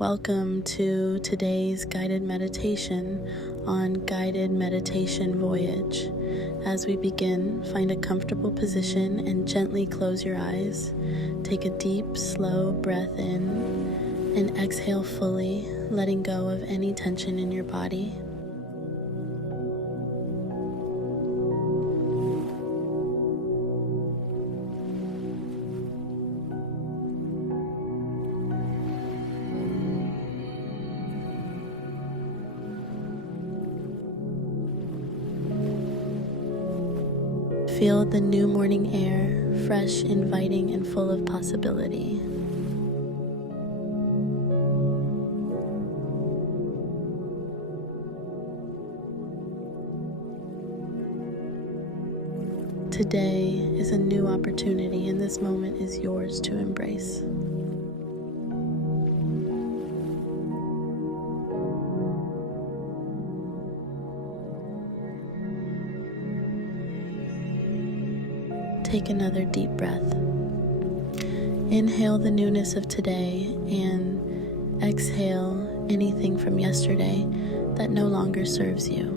Welcome to today's guided meditation on Guided Meditation Voyage. As we begin, find a comfortable position and gently close your eyes. Take a deep, slow breath in and exhale fully, letting go of any tension in your body. Feel the new morning air, fresh, inviting, and full of possibility. Today is a new opportunity, and this moment is yours to embrace. Take another deep breath. Inhale the newness of today and exhale anything from yesterday that no longer serves you.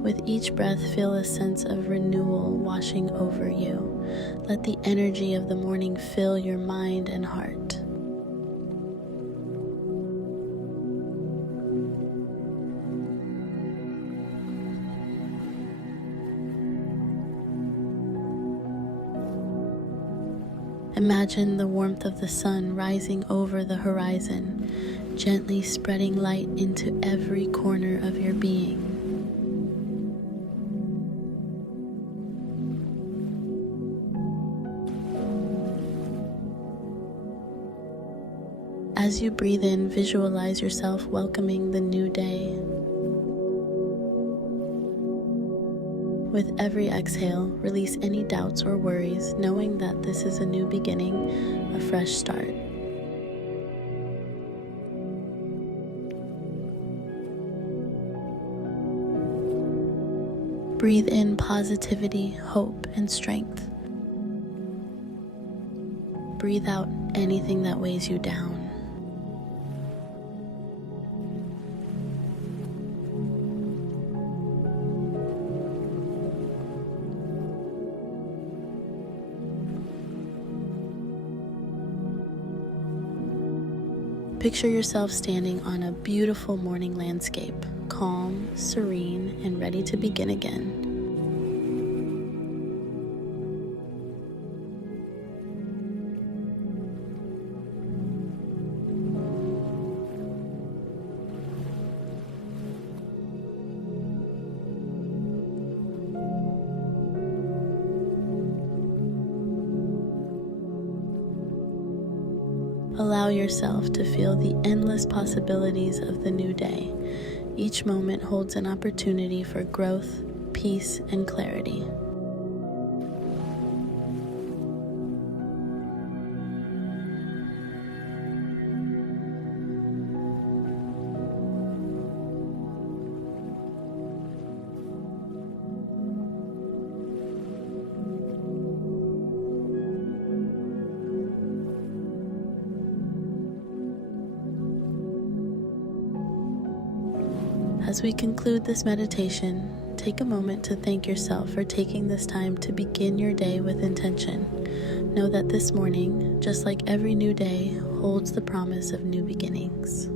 With each breath, feel a sense of renewal washing over you. Let the energy of the morning fill your mind and heart. Imagine the warmth of the sun rising over the horizon, gently spreading light into every corner of your being. As you breathe in, visualize yourself welcoming the new day. With every exhale, release any doubts or worries, knowing that this is a new beginning, a fresh start. Breathe in positivity, hope, and strength. Breathe out anything that weighs you down. Picture yourself standing on a beautiful morning landscape, calm, serene, and ready to begin again. Allow yourself to feel the endless possibilities of the new day. Each moment holds an opportunity for growth, peace, and clarity. As we conclude this meditation, take a moment to thank yourself for taking this time to begin your day with intention. Know that this morning, just like every new day, holds the promise of new beginnings.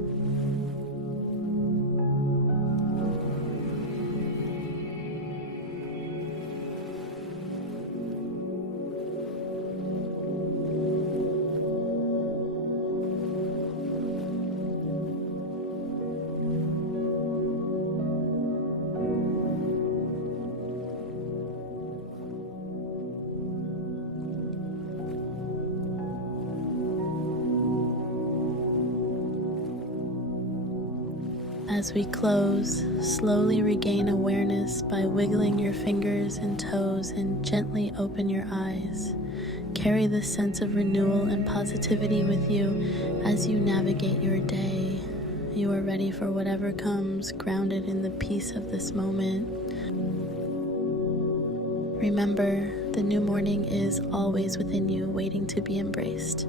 As we close, slowly regain awareness by wiggling your fingers and toes and gently open your eyes. Carry this sense of renewal and positivity with you as you navigate your day. You are ready for whatever comes, grounded in the peace of this moment. Remember, the new morning is always within you, waiting to be embraced.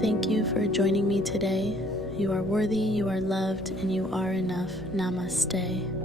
Thank you for joining me today. You are worthy, you are loved, and you are enough. Namaste.